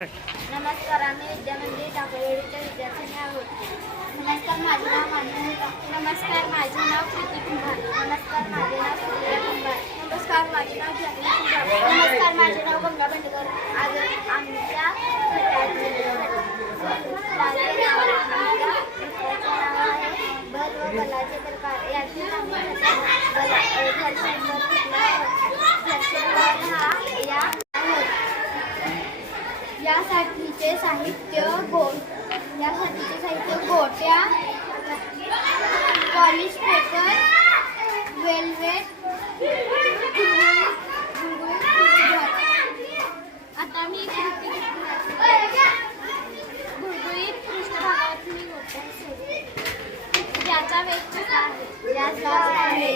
नमस्कार आम्ही विद्यामंदिर टाकळवाडीच्या विद्यार्थ्यांनी आहोत. नमस्कार माझे नाव मानवी नमस्कार माझे नाव प्रीती कुंभार. नमस्कार माझे नाव सुप्रिया कुंभार. नमस्कार माझे नाव जागृती कुंभार. नमस्कार माझे नाव गंगा बंडकर आज आमच्या नाव आहे. बल व बलाचे प्रकार याची आम्ही घटक बल घर्षण बल घेतला आहोत. घर्षण बल हा या आहोत यासाठीचे साहित्य गो यासाठीचे साहित्य गोट्या पॉलिश पेपर वेलवेट आता मी कृती गुळगुळीत गोट्या याचा वेग याचा आहे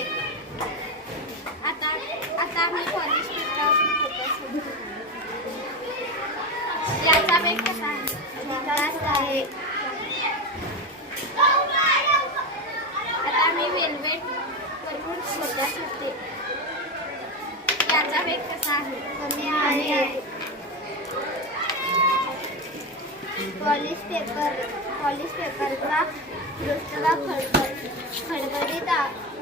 आता आता मी पॉलिश पेपरावरून गोट्या सोडते याचा वेग कसा आहे? आता मी वेलवेट वरून छोट्या सुटते याचा वेग कसा आहे कमी आहे पॉलिश पेपर पॉलिश पेपरचा पृष्ठभाग खडबड खडबडीत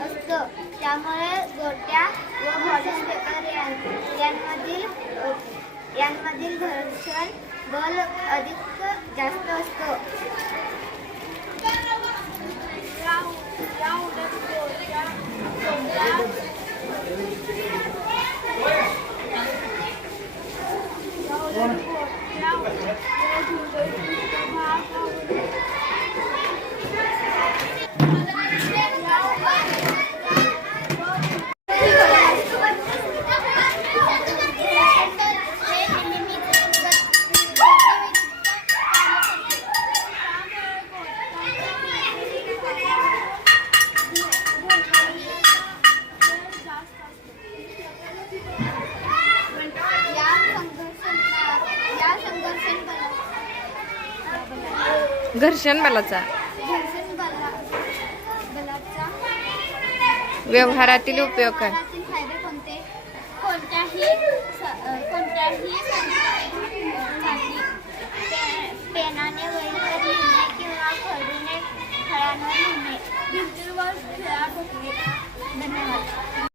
असतो त्यामुळे गोट्या व पॉलिश पेपर यां- यांमधील अ, यांमधील घर्षण बल अधिक जास्त असतो. या घर्षण बलाचा. व्यवहारातील उपयोग काय? धन्यवाद.